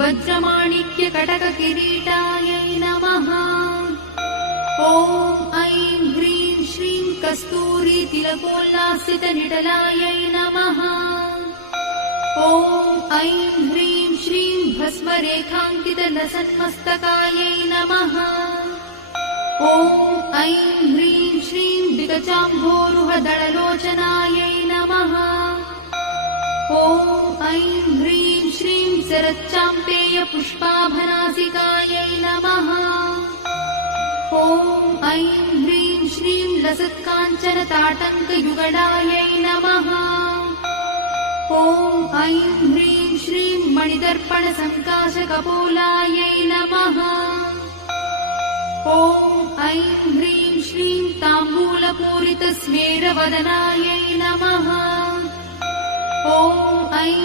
वज्रमाणिक्यकटककिरीटायै नमः। ॐ ऐं ह्रीं श्रीं कस्तूरीतिलकोल्लासितनिटलायै नमः। ॐ ऐं ह्रीं श्रीं भस्मरेखाङ्कितलसन्मस्तकायै नमः। ॐ ऐं ह्रीं श्रीं विकचाम्भोरुहदळलोचनायै नमः। ॐ ऐं ह्रीं श्रीं शरच्चाम्पेयपुष्पाभनासिकायै नमः। ॐ ऐं ह्रीं श्रीं लसत्काञ्चनताटङ्कयुगडायै नमः। ॐ ऐं ह्रीं श्रीं मणिदर्पणसङ्काशकपोलायै नमः। ॐ ऐं ह्रीं श्रीं ताम्बूलपूरितस्मेरवदनायै नमः। ॐ ऐं